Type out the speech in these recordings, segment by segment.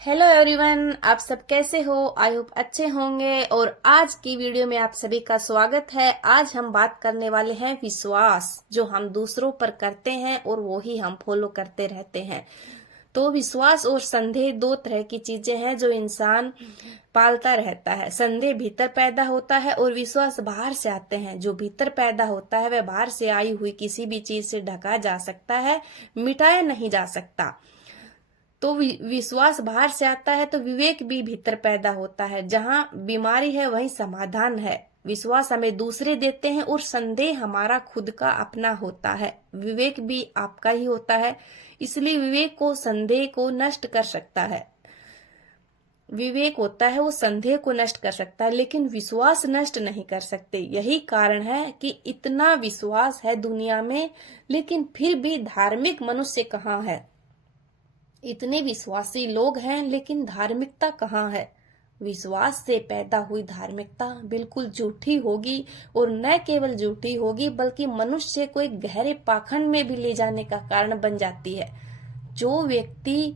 Hello everyone, आप सब कैसे हो? आई होप अच्छे होंगे। और आज की वीडियो में आप सभी का स्वागत है। आज हम बात करने वाले हैं विश्वास, जो हम दूसरों पर करते हैं और वो ही हम फॉलो करते रहते हैं। तो विश्वास और संदेह दो तरह की चीजें हैं जो इंसान पालता रहता है। संदेह भीतर पैदा होता है और विश्वास बाहर से आते हैं। जो भीतर पैदा होता है वह बाहर से आई हुई किसी भी चीज से ढका जा सकता है, मिटाया नहीं जा सकता। तो विश्वास बाहर से आता है तो विवेक भी भीतर पैदा होता है। जहां बीमारी है वहीं समाधान है। विश्वास हमें दूसरे देते हैं और संदेह हमारा खुद का अपना होता है। विवेक भी आपका ही होता है, इसलिए विवेक को संदेह को नष्ट कर सकता है। विवेक होता है वो संदेह को नष्ट कर सकता है, लेकिन विश्वास नष्ट नहीं कर सकते। यही कारण है कि इतना विश्वास है दुनिया में, लेकिन फिर भी धार्मिक मनुष्य कहाँ है। इतने विश्वासी लोग हैं लेकिन धार्मिकता कहाँ है। विश्वास से पैदा हुई धार्मिकता बिल्कुल झूठी होगी, और न केवल झूठी होगी बल्कि मनुष्य को एक गहरे पाखंड में भी ले जाने का कारण बन जाती है। जो व्यक्ति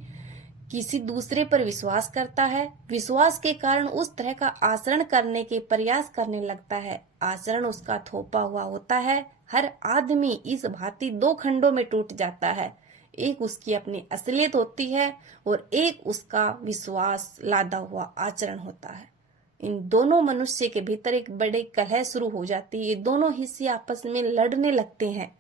किसी दूसरे पर विश्वास करता है, विश्वास के कारण उस तरह का आचरण करने के प्रयास करने लगता है, आचरण उसका थोपा हुआ होता है। हर आदमी इस भांति दो खंडों में टूट जाता है। एक उसकी अपनी असलियत होती है और एक उसका विश्वास लादा हुआ आचरण होता है। इन दोनों मनुष्य के भीतर एक बड़े कलह शुरू हो जाती है। ये दोनों हिस्से आपस में लड़ने लगते हैं।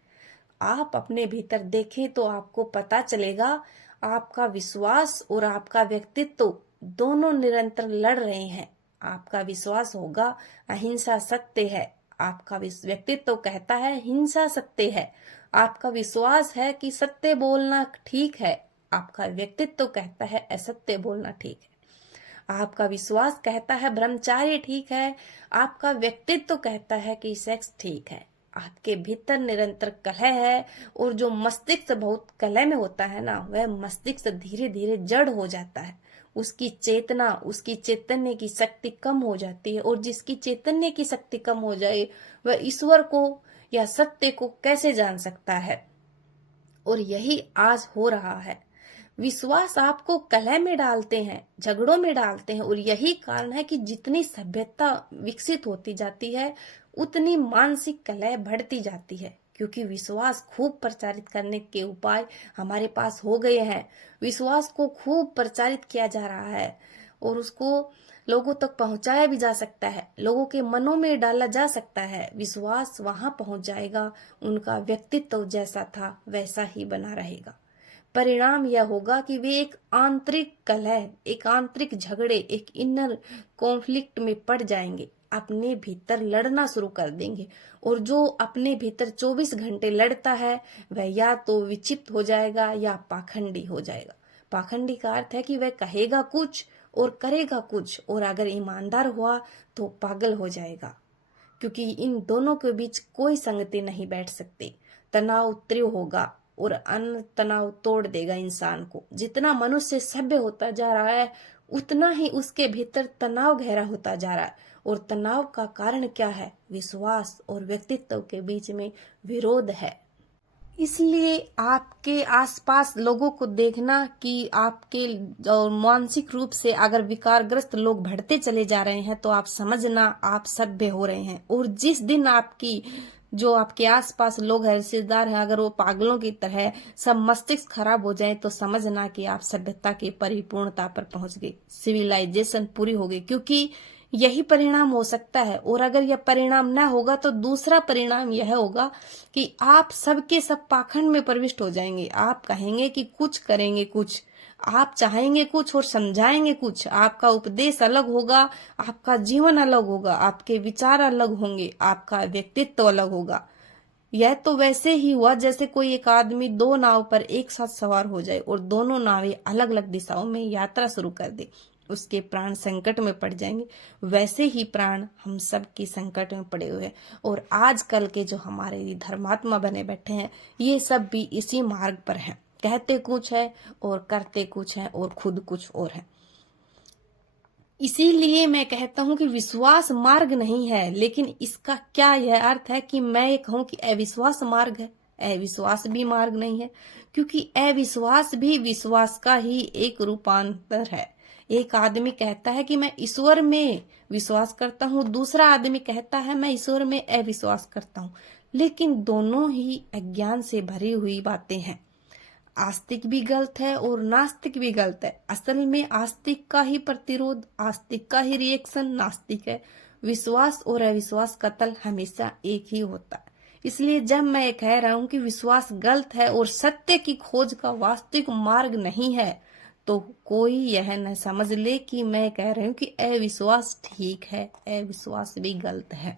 आप अपने भीतर देखें तो आपको पता चलेगा, आपका विश्वास और आपका व्यक्तित्व दोनों निरंतर लड़ रहे हैं। आपका विश्वास होगा अहिंसा सत्य है, आपका व्यक्तित्व कहता है हिंसा सत्य है। आपका विश्वास है कि सत्य बोलना ठीक है, आपका व्यक्तित्व कहता है असत्य बोलना ठीक है। आपका विश्वास कहता है ब्रह्मचार्य ठीक है, आपका व्यक्तित्व कहता है कि सेक्स ठीक है। आपके भीतर निरंतर कलह है, और जो मस्तिष्क बहुत कलह में होता है ना, वह मस्तिष्क धीरे धीरे जड़ हो जाता है। उसकी चेतना, उसकी चैतन्य की शक्ति कम हो जाती है, और जिसकी चैतन्य की शक्ति कम हो जाए वह ईश्वर को या सत्य को कैसे जान सकता है। और यही आज हो रहा है। विश्वास आपको कलह में डालते हैं, झगड़ों में डालते हैं, और यही कारण है कि जितनी सभ्यता विकसित होती जाती है उतनी मानसिक कलह बढ़ती जाती है। क्योंकि विश्वास खूब प्रचारित करने के उपाय हमारे पास हो गए हैं। विश्वास को खूब प्रचारित किया जा रहा है और उसको लोगों तक पहुंचाया भी जा सकता है, लोगों के मनों में डाला जा सकता है। विश्वास वहां पहुंच जाएगा, उनका व्यक्तित्व जैसा था वैसा ही बना रहेगा। परिणाम यह होगा कि वे एक आंतरिक कलह, एक आंतरिक झगड़े, एक इनर कॉन्फ्लिक्ट में पड़ जाएंगे, अपने भीतर लड़ना शुरू कर देंगे। और जो अपने भीतर 24 घंटे लड़ता है वह या तो विक्षिप्त हो जाएगा या पाखंडी हो जाएगा। पाखंडी का अर्थ है कि वह कहेगा कुछ और करेगा कुछ, और अगर ईमानदार हुआ तो पागल हो जाएगा। क्योंकि इन दोनों के बीच कोई संगति नहीं बैठ सकती। तनाव तीव्र होगा और अन्य तनाव तोड़ देगा इंसान को। जितना मनुष्य सभ्य होता जा रहा है उतना ही उसके भीतर तनाव गहरा होता जा रहा है। और तनाव का कारण क्या है? विश्वास और व्यक्तित्व के बीच में विरोध है। इसलिए आपके आसपास लोगों को देखना कि आपके मानसिक रूप से अगर विकारग्रस्त लोग बढ़ते चले जा रहे हैं तो आप समझना आप सभ्य हो रहे हैं। और जिस दिन आपकी जो आपके आसपास लोग हैं, रिश्तेदार हैं, अगर वो पागलों की तरह सब मस्तिष्क खराब हो जाए तो समझना कि आप सभ्यता की परिपूर्णता पर पहुंच गए, सिविलाइजेशन पूरी हो गई। क्योंकि यही परिणाम हो सकता है। और अगर यह परिणाम न होगा तो दूसरा परिणाम यह होगा कि आप सबके सब पाखंड में प्रविष्ट हो जाएंगे। आप कहेंगे कि कुछ, करेंगे कुछ, आप चाहेंगे कुछ और समझाएंगे कुछ। आपका उपदेश अलग होगा, आपका जीवन अलग होगा, आपके विचार अलग होंगे, आपका व्यक्तित्व अलग होगा। यह तो वैसे ही हुआ जैसे कोई एक आदमी दो नाव पर एक साथ सवार हो जाए और दोनों नावें अलग अलग दिशाओं में यात्रा शुरू कर दे, उसके प्राण संकट में पड़ जाएंगे। वैसे ही प्राण हम सब की संकट में पड़े हुए हैं। और आजकल के जो हमारे धर्मात्मा बने बैठे हैं ये सब भी इसी मार्ग पर हैं। कहते कुछ है और करते कुछ है और खुद कुछ और है। इसीलिए मैं कहता हूं कि विश्वास मार्ग नहीं है, लेकिन इसका क्या यह अर्थ है कि मैं ये कहूं कि अविश्वास मार्ग है? अविश्वास भी मार्ग नहीं है। क्योंकि अविश्वास भी विश्वास का ही एक रूपांतर है। एक आदमी कहता है कि मैं ईश्वर में विश्वास करता हूँ, दूसरा आदमी कहता है मैं ईश्वर में अविश्वास करता हूँ, लेकिन दोनों ही अज्ञान से भरी हुई बातें हैं। आस्तिक भी गलत है और नास्तिक भी गलत है। असल में आस्तिक का ही प्रतिरोध, आस्तिक का ही रिएक्शन नास्तिक है। विश्वास और अविश्वास का तल हमेशा एक ही होता है। इसलिए जब मैं कह रहा हूं कि विश्वास गलत है और सत्य की खोज का वास्तविक मार्ग नहीं है, तो कोई यह न समझ ले कि मैं कह रही हूं कि अविश्वास ठीक है, अविश्वास भी गलत है।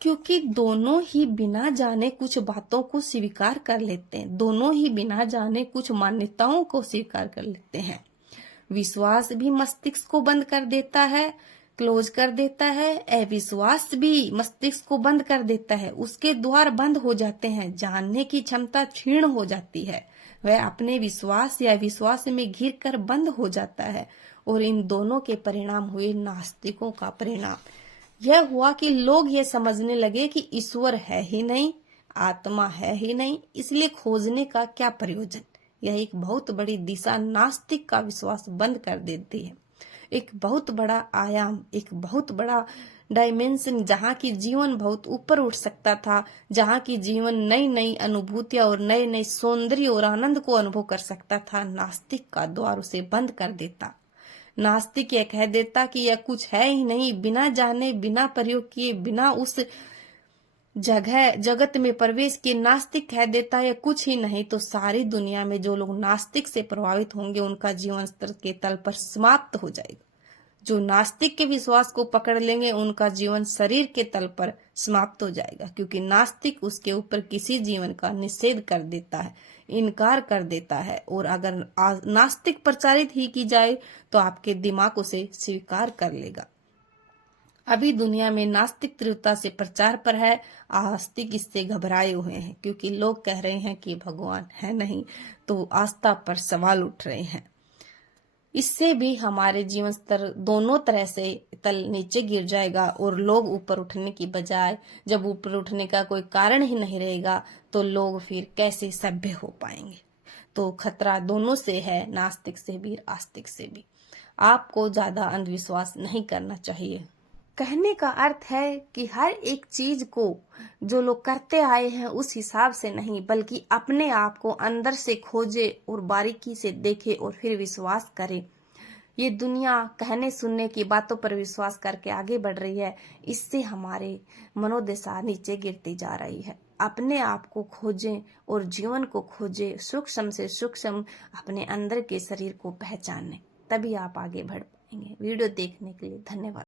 क्योंकि दोनों ही बिना जाने कुछ बातों को स्वीकार कर लेते हैं, दोनों ही बिना जाने कुछ मान्यताओं को स्वीकार कर लेते हैं। विश्वास भी मस्तिष्क को बंद कर देता है, क्लोज कर देता है। अविश्वास भी मस्तिष्क को बंद कर देता है, उसके द्वार बंद हो जाते हैं, जानने की क्षमता क्षीण हो जाती है, वह अपने विश्वास या विश्वास में घिर कर बंद हो जाता है। और इन दोनों के परिणाम हुए नास्तिकों का परिणाम। यह हुआ कि लोग ये समझने लगे कि ईश्वर है ही नहीं, आत्मा है ही नहीं, इसलिए खोजने का क्या प्रयोजन। यह एक बहुत बड़ी दिशा नास्तिक का विश्वास बंद कर देती है। एक बहुत बड़ा आयाम, एक बहुत बड़ा डायमेंशन, जहाँ की जीवन बहुत ऊपर उठ सकता था, जहाँ की जीवन नई नई अनुभूतियां और नए नए सौंदर्य और आनंद को अनुभव कर सकता था, नास्तिक का द्वार उसे बंद कर देता। नास्तिक यह कह देता कि यह कुछ है ही नहीं, बिना जाने, बिना प्रयोग किए, बिना उस जगत में प्रवेश किए नास्तिक कह देता है कुछ ही नहीं। तो सारी दुनिया में जो लोग नास्तिक से प्रभावित होंगे उनका जीवन स्तर के तल पर समाप्त हो जाएगा। जो नास्तिक के विश्वास को पकड़ लेंगे उनका जीवन शरीर के तल पर समाप्त हो जाएगा, क्योंकि नास्तिक उसके ऊपर किसी जीवन का निषेध कर देता है, इनकार कर देता है। और अगर नास्तिक प्रचारित ही की जाए तो आपके दिमाग उसे स्वीकार कर लेगा। अभी दुनिया में नास्तिक तीव्रता से प्रचार पर है, आस्तिक इससे घबराए हुए हैं, क्योंकि लोग कह रहे हैं कि भगवान है नहीं, तो आस्था पर सवाल उठ रहे हैं। इससे भी हमारे जीवन स्तर दोनों तरह से तल नीचे गिर जाएगा और लोग ऊपर उठने की बजाय, जब ऊपर उठने का कोई कारण ही नहीं रहेगा तो लोग फिर कैसे सभ्य हो पाएंगे। तो खतरा दोनों से है, नास्तिक से भी, आस्तिक से भी। आपको ज्यादा अंधविश्वास नहीं करना चाहिए। कहने का अर्थ है कि हर एक चीज को जो लोग करते आए हैं उस हिसाब से नहीं, बल्कि अपने आप को अंदर से खोजे और बारीकी से देखे और फिर विश्वास करे। ये दुनिया कहने सुनने की बातों पर विश्वास करके आगे बढ़ रही है, इससे हमारे मनोदशा नीचे गिरती जा रही है। अपने आप को खोजें और जीवन को खोजें, सूक्ष्म से सूक्ष्म अपने अंदर के शरीर को पहचानें, तभी आप आगे बढ़ पाएंगे। वीडियो देखने के लिए धन्यवाद।